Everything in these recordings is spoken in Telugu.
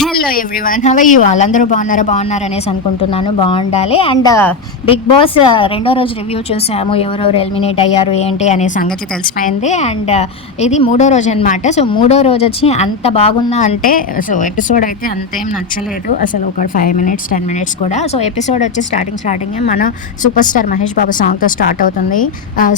Hello everyone, how are you all? అందరూ బాగున్నారా అనేసి అనుకుంటున్నాను. బాగుండాలి. అండ్ బిగ్ బాస్ రెండో రోజు రివ్యూ చూసాము. ఎవరెవరు ఎలిమినేట్ అయ్యారు ఏంటి అనే సంగతి తెలిసిపోయింది. అండ్ ఇది మూడో రోజు అనమాట. సో మూడో రోజు వచ్చి అంత బాగుందా అంటే, సో ఎపిసోడ్ అయితే అంతేం నచ్చలేదు అసలు. ఒక 5 minutes 10 minutes కూడా. సో ఎపిసోడ్ వచ్చి స్టార్టింగే మన super star Mahesh Babu సాంగ్తో start అవుతుంది.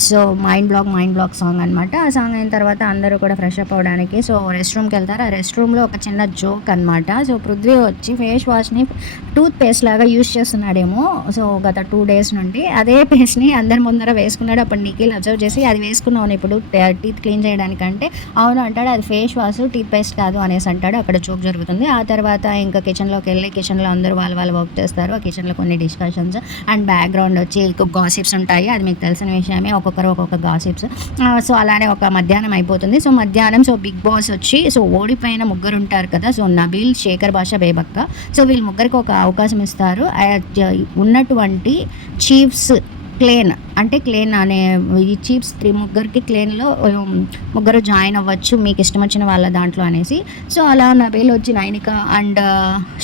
సో మైండ్ బ్లాక్ సాంగ్ అనమాట. ఆ సాంగ్ అయిన తర్వాత అందరూ కూడా ఫ్రెష్ అప్ అవడానికి సో రెస్ట్ రూమ్కి వెళ్తారు. ఆ రెస్ట్ రూమ్లో ఒక చిన్న జోక్ అనమాట. సో పృథ్వీ వచ్చి ఫేస్ వాష్ని టూత్ పేస్ట్ లాగా యూజ్ చేస్తున్నాడేమో. సో గత 2 days నుండి అదే పేస్ట్ని అందరి ముందర వేసుకున్నాడు. అప్పుడు నిఖిల్ అబ్జర్వ్ చేసి, అది వేసుకున్నాను ఇప్పుడు టీత్ క్లీన్ చేయడానికంటే, అవును అంటాడు, అది ఫేస్ వాష్ టీత్ పేస్ట్ కాదు అనేసి అంటాడు. అక్కడ జోక్ జరుగుతుంది. ఆ తర్వాత ఇంకా కిచెన్లోకి వెళ్ళి కిచెన్లో అందరూ వాళ్ళు వర్క్ చేస్తారు. ఆ కిచెన్లో కొన్ని డిస్కషన్స్ అండ్ బ్యాక్గ్రౌండ్ వచ్చి గాసిప్స్ ఉంటాయి. అది మీకు తెలిసిన విషయమే, ఒక్కొక్కరు ఒక్కొక్క గాసిప్స్. సో అలానే ఒక మధ్యాహ్నం అయిపోతుంది. సో మధ్యాహ్నం బిగ్ బాస్ వచ్చి ఓడిపోయిన ముగ్గురు ఉంటారు కదా. సో నబీల్, శేఖర్ భాష, బేబక్క. సో వీళ్ళు ముగ్గురికి ఒక అవకాశం ఇస్తారు. ఉన్నటువంటి చీఫ్స్ క్లేన్ అనే ఈ చీఫ్స్ ముగ్గురికి క్లేన్లో ముగ్గురు జాయిన్ అవ్వచ్చు మీకు ఇష్టం వచ్చిన వాళ్ళ దాంట్లో అనేసి. సో అలా నబీల్ వచ్చి నైనిక అండ్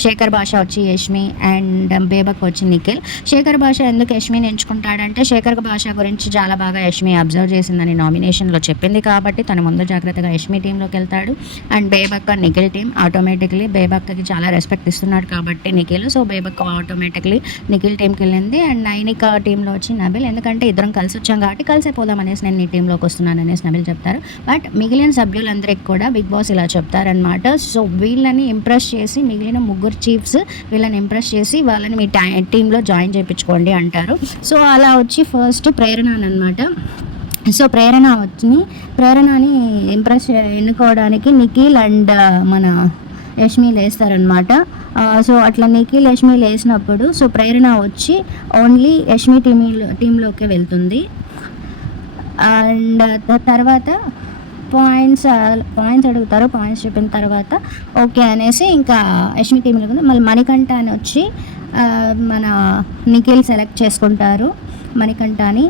శేఖర్ భాష వచ్చి యష్మి అండ్ బేబక్ వచ్చి నిఖిల్. శేఖర్ భాష ఎందుకు యష్మిని ఎంచుకుంటాడంటే, శేఖర్ భాష గురించి చాలా బాగా యష్మి అబ్జర్వ్ చేసిందని నామినేషన్లో చెప్పింది కాబట్టి తను ముందు జాగ్రత్తగా యష్మి టీంలోకి వెళ్తాడు. అండ్ బేబక్క నిఖిల్ టీం ఆటోమేటిక్లీ బేబక్కకి చాలా రెస్పెక్ట్ ఇస్తున్నాడు కాబట్టి నిఖిల్. సో బేబక్క ఆటోమేటిక్లీ నిఖిల్ టీంకి వెళ్ళింది. అండ్ నైనిక టీంలో వచ్చి నబిల్, ఎందుకంటే ఇద్దరం కలిసి వచ్చాం కాబట్టి కలిసే పోదాం అనేసి నేను నీ టీంలోకి వస్తున్నాను అనేసి నబిల్ చెప్తారు. బట్ మిగిలిన సభ్యులందరికీ కూడా బిగ్ బాస్ ఇలా చెప్తారనమాట. సో వీళ్ళని ఇంప్రెస్ చేసి, మిగిలిన ముగ్గురు చీఫ్స్ వీళ్ళని ఇంప్రెస్ చేసి వాళ్ళని మీ టీంలో జాయిన్ చేయించుకోండి అంటారు. సో అలా వచ్చి ఫస్ట్ ప్రేరణ అనమాట. సో ప్రేరణని ఇంప్రెస్ ఎన్నుకోవడానికి నిఖిల్ అండ్ మన యష్మి లేస్తారనమాట. సో అట్లా నిఖిల్ యష్మి లేసినప్పుడు సో ప్రేరణ వచ్చి ఓన్లీ యష్మి టీంలోకి వెళ్తుంది. అండ్ తర్వాత పాయింట్స్ అడుగుతారు. పాయింట్స్ చెప్పిన తర్వాత ఓకే అనేసి ఇంకా యష్మి టీంలో ఉంది. మళ్ళీ మణికంఠ అని వచ్చి మన నిఖిల్ సెలెక్ట్ చేసుకుంటారు మణికంఠని.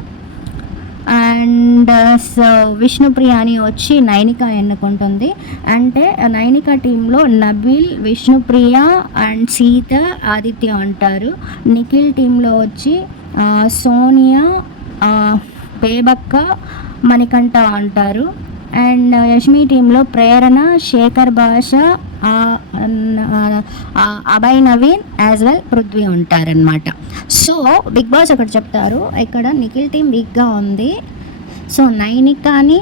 అండ్ సో విష్ణుప్రియ అని వచ్చి నైనిక ఎన్నుకుంటుంది. అంటే నైనిక టీంలో నబీల్, విష్ణుప్రియ అండ్ సీత, ఆదిత్య ఉంటారు. నిఖిల్ టీంలో వచ్చి సోనియా, బేబక్క, మణికంఠ అంటారు. అండ్ యష్మి టీంలో ప్రేరణ, శేఖర్ భాష, అభయ్ నవీన్ యాజ్ వెల్ పృథ్వీ ఉంటారనమాట. సో బిగ్ బాస్ అక్కడ చెప్తారు, ఇక్కడ నిఖిల్ టీం వీక్గా ఉంది. సో నైనికాని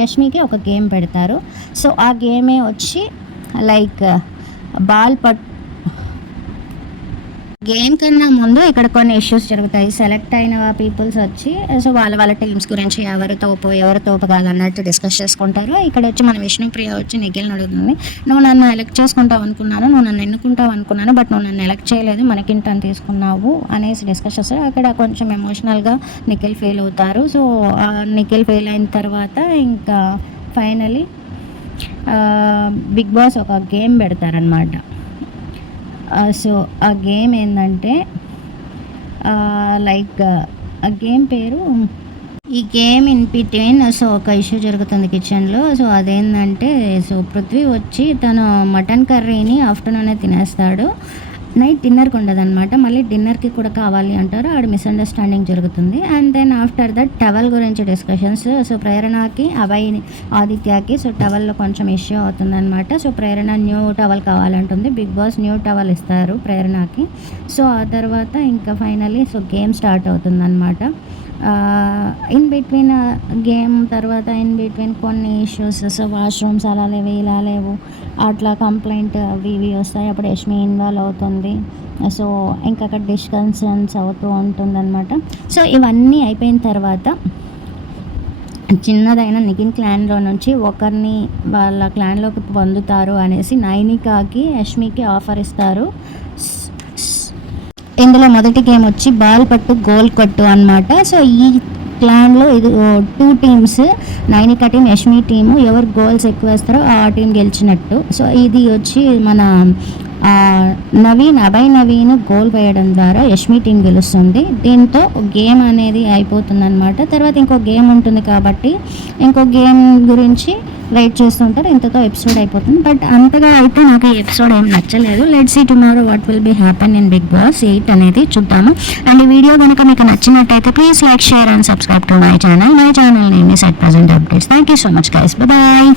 యష్మికి ఒక గేమ్ పెడతారు. సో ఆ గేమే వచ్చి లైక్ బాల్ గేమ్ కన్నా ముందు ఇక్కడ కొన్ని ఇష్యూస్ జరుగుతాయి. సెలెక్ట్ అయిన పీపుల్స్ వచ్చి సో వాళ్ళ టీమ్స్ గురించి ఎవరు తోపు కాదు అన్నట్టు డిస్కస్ చేసుకుంటారు. ఇక్కడ వచ్చి మన విష్ణుప్రియ వచ్చి నిఖిల్ని అడుగుతుంది, నువ్వు నన్ను ఎలక్ట్ చేసుకుంటావు అనుకున్నాను, నువ్వు నన్ను ఎన్నుకుంటావు అనుకున్నాను, బట్ నువ్వు నన్ను ఎలక్ట్ చేయలేదు, మనకింటని తీసుకున్నావు అనేసి డిస్కస్ చేస్తారు. అక్కడ కొంచెం ఎమోషనల్గా నిఖిల్ ఫీల్ అవుతారు. సో నిఖిల్ ఫెయిల్ అయిన తర్వాత ఇంకా ఫైనలీ బిగ్ బాస్ ఒక గేమ్ పెడతారనమాట. సో ఆ గేమ్ ఏంటంటే లైక్ ఆ గేమ్ పేరు, ఈ గేమ్ ఇన్ బిట్వీన్ సో ఒక ఇష్యూ జరుగుతుంది కిచెన్లో. సో అదేంటంటే సో పృథ్వీ వచ్చి తను మటన్ కర్రీని ఆఫ్టర్నూనే తినేస్తాడు, నైట్ డిన్నర్కి ఉండదన్నమాట. మళ్ళీ డిన్నర్కి కూడా కావాలి అంటారు. ఆడ మిస్అండర్స్టాండింగ్ జరుగుతుంది. And then after that towel గురించి డిస్కషన్స్. సో ప్రేరణకి, అభయ్, ఆదిత్యకి సో టవల్లో కొంచెం ఇష్యూ అవుతుందన్నమాట. సో ప్రేరణ న్యూ టవల్ కావాలంటుంది. బిగ్ బాస్ న్యూ టవల్ ఇస్తారు ప్రేరణకి. సో ఆ తర్వాత ఇంకా ఫైనలీ సో గేమ్ స్టార్ట్ అవుతుందన్నమాట. ఇన్ బిట్వీన్ గేమ్ తర్వాత ఇన్ బిట్వీన్ కొన్ని ఇష్యూస్, సో వాష్రూమ్స్ అలా లేవు ఇలా లేవు అట్లా కంప్లైంట్ అవి ఇవి వస్తాయి. అప్పుడు యష్మి ఇన్వాల్వ్ అవుతుంది. సో ఇంకా అక్కడ డిస్కషన్స్ అవుతూ ఉంటుందన్నమాట. సో ఇవన్నీ అయిపోయిన తర్వాత చిన్నదైన నిఖిల్ క్లాన్లో నుంచి ఒకరిని వాళ్ళ క్లాన్లోకి పొందుతారు అనేసి నైనికాకి, యష్మికి ఆఫర్ ఇస్తారు. ఇందులో మొదటి గేమ్ వచ్చి బాల్ పట్టు గోల్ కొట్టు అనమాట. సో ఈ క్లాన్లో ఇది 2 teams, Nainika team, Yashmi team. ఎవరు గోల్స్ ఎక్కువ వేస్తారో ఆ టీం గెలిచినట్టు. సో ఇది వచ్చి మన అభయ్ నవీన్ గోల్ వేయడం ద్వారా యష్మి టీం గెలుస్తుంది. దీంతో గేమ్ అనేది అయిపోతుంది అనమాట. తర్వాత ఇంకో గేమ్ ఉంటుంది కాబట్టి ఇంకో గేమ్ గురించి వెయిట్ చేస్తుంటారు. ఇంతతో ఎపిసోడ్ అయిపోతుంది. బట్ అంతగా అయితే నాకు ఈ ఎపిసోడ్ ఏం నచ్చలేదు. Let's see tomorrow what will be happen in bigg boss 8 అనేది చూద్దాము. అండ్ ఈ వీడియో కనుక మీకు నచ్చినట్టయితే please like, share and subscribe to my channel name is @present updates. Thank you so much guys. Bye.